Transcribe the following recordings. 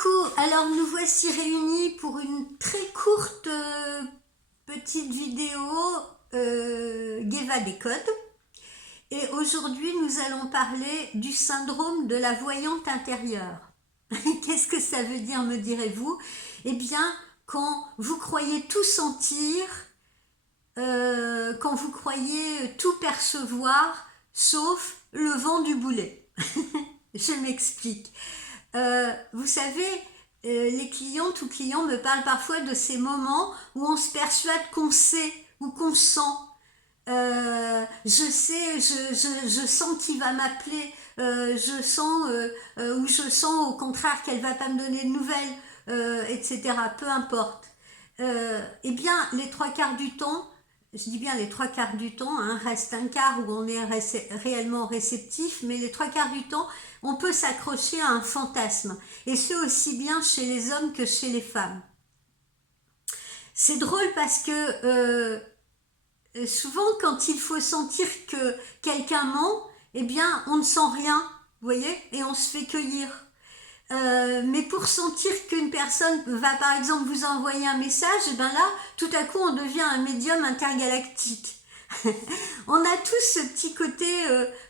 Coucou, alors nous voici réunis pour une très courte petite vidéo Geva Décode. Et aujourd'hui nous allons parler du syndrome de la voyante intérieure. Qu'est-ce que ça veut dire, me direz-vous? Eh bien, quand vous croyez tout sentir, quand vous croyez tout percevoir, sauf le vent du boulet. Je m'explique. Vous savez, les clientes ou clients me parlent parfois de ces moments où on se persuade qu'on sait ou qu'on sent. Je sais, je sens qu'il va m'appeler, je sens ou je sens au contraire qu'elle va pas me donner de nouvelles, etc. Peu importe. Eh bien, les trois quarts du temps, je dis bien les trois quarts du temps, hein, reste un quart où on est réellement réceptif, mais les trois quarts du temps, on peut s'accrocher à un fantasme. Et ce aussi bien chez les hommes que chez les femmes. C'est drôle parce que souvent quand il faut sentir que quelqu'un ment, eh bien on ne sent rien, vous voyez, et on se fait cueillir. Mais pour sentir qu'une personne va par exemple vous envoyer un message, et bien là, tout à coup on devient un médium intergalactique. On a tous ce petit côté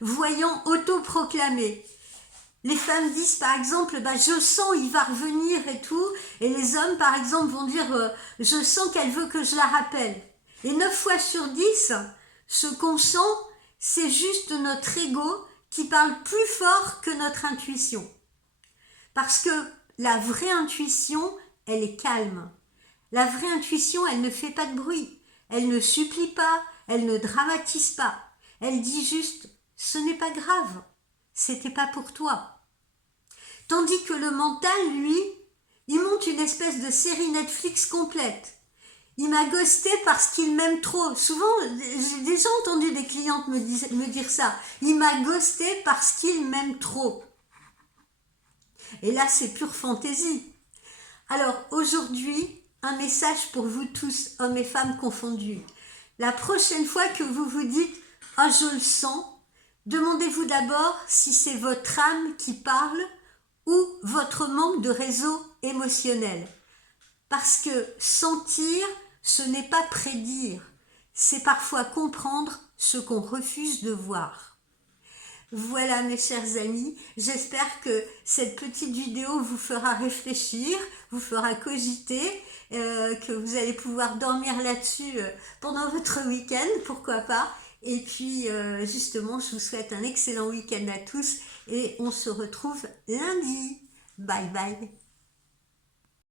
voyant autoproclamé. Les femmes disent par exemple, bah, je sens il va revenir et tout, et les hommes par exemple vont dire, je sens qu'elle veut que je la rappelle. Et 9 fois sur 10, ce qu'on sent, c'est juste notre ego qui parle plus fort que notre intuition. Parce que la vraie intuition, elle est calme. La vraie intuition, elle ne fait pas de bruit. Elle ne supplie pas, elle ne dramatise pas. Elle dit juste, ce n'est pas grave, c'était pas pour toi. Tandis que le mental, lui, il monte une espèce de série Netflix complète. Il m'a ghosté parce qu'il m'aime trop. Souvent, j'ai déjà entendu des clientes me dire ça. Il m'a ghosté parce qu'il m'aime trop. Et là, c'est pure fantaisie. Alors, aujourd'hui, un message pour vous tous, hommes et femmes confondus. La prochaine fois que vous vous dites « Ah, je le sens », demandez-vous d'abord si c'est votre âme qui parle ou votre manque de réseau émotionnel. Parce que sentir, ce n'est pas prédire, c'est parfois comprendre ce qu'on refuse de voir. Voilà mes chers amis, j'espère que cette petite vidéo vous fera réfléchir, vous fera cogiter, que vous allez pouvoir dormir là-dessus pendant votre week-end, pourquoi pas. Et puis justement, je vous souhaite un excellent week-end à tous et on se retrouve lundi. Bye bye.